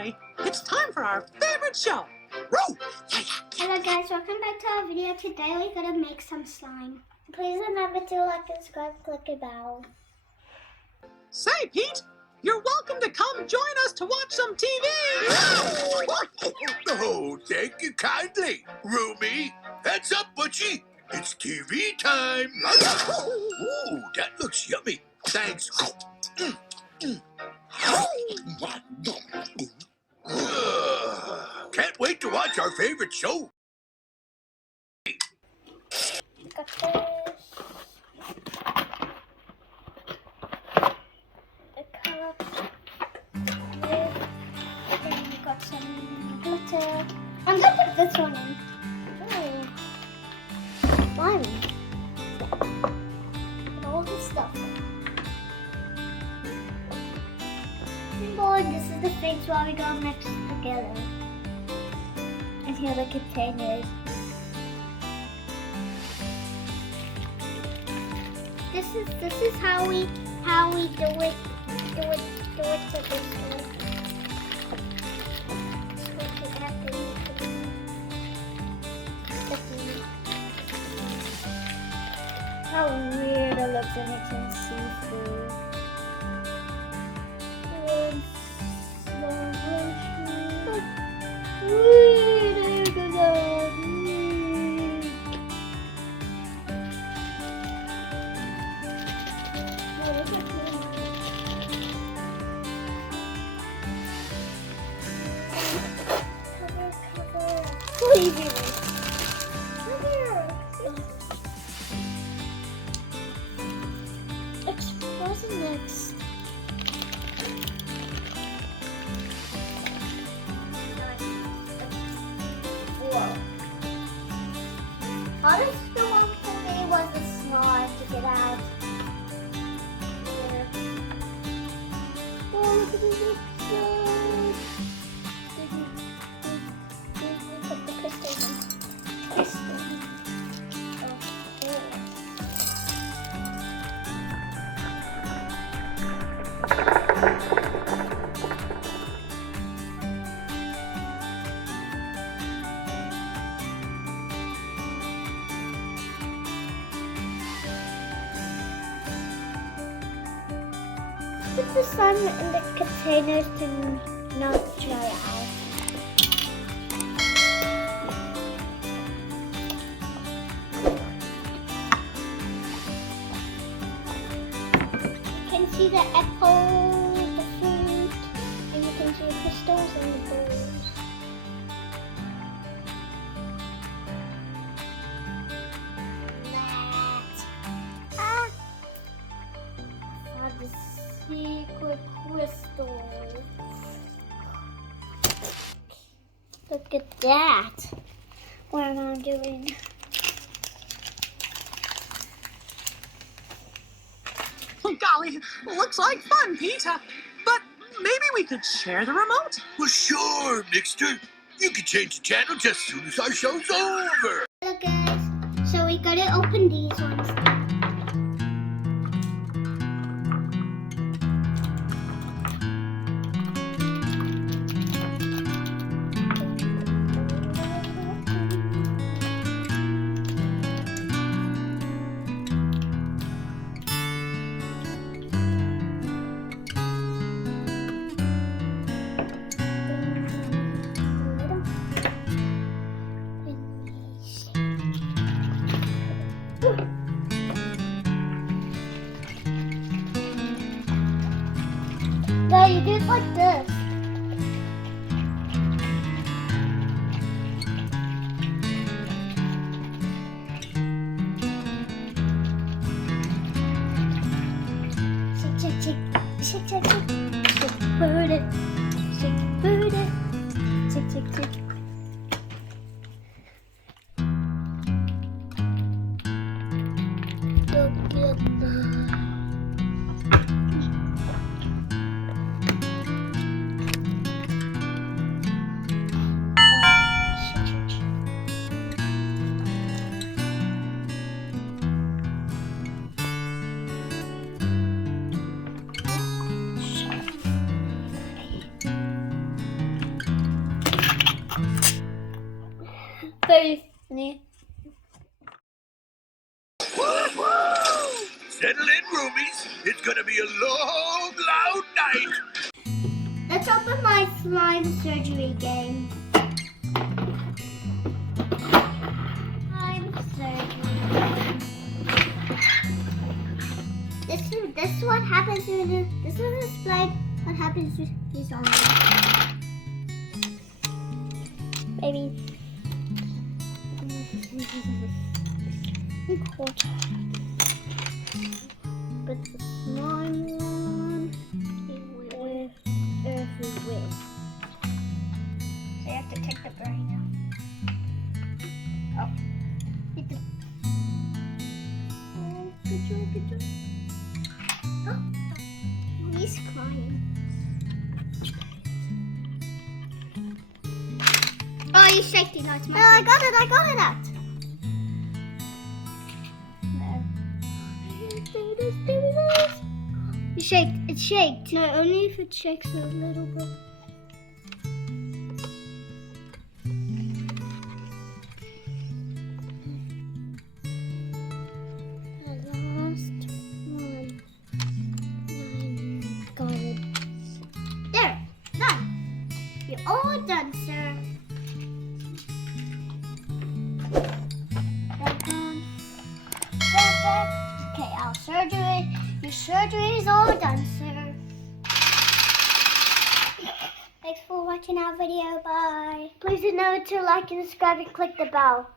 boy. It's time for our favorite show. Woo! Hello guys, welcome back to our video. Today we're gonna make some slime. Please remember to like and subscribe, click the bell. Say, Pete, you're welcome to come join us to watch some TV. Oh, thank you kindly, Roomy. Heads up, Butchie. It's TV time. Ooh, that looks yummy. Thanks. Can't wait to watch our favorite show. Got this. The cup. Lid. Then we got some glitter. I'm gonna put this one in. Oh. Slimy. Put all this stuff. Boy, this is the things while we go mix together. And here are the containers. This is how we do it for this one. How weird it looks and it's in see-through. What's next? Whoa. Hardest one for me was the slime to get out. Here. Oh, look at this. Put the crystals in. Crystals. Put the slime in the containers to not dry out. You can see the apple, the fruit, and you can see the crystals and the balls. Secret crystal. Look at that. What am I doing? Oh, golly, looks like fun, Pete. But maybe we could share the remote. Well, sure, Mixter. You can change the channel just as soon as our show's over. Hello guys. So we gotta open these ones. No, you do it like this. Shake, shake, shake, shake, shake, shake, shake, booty, shake, booty, shake, shake, shake. Look at that. Ready? Settle in, roomies. It's gonna be a long, loud night. Let's open my slime surgery game. Slime surgery. This is what happens when this is a display what happens with these on baby. But the slime one with everywhere. So you have to take the brain out. Oh. Get the... Oh, good job, good job. Oh, he's crying. Oh, he's shaking. No, it's my I got it out. You shake. It shakes. No, only if it shakes a little bit. The last one. Got it. There. Done. You're all done, sir. Okay, our surgery. Your surgery is all done, sir. Thanks for watching our video. Bye. Please remember to like and subscribe and click the bell.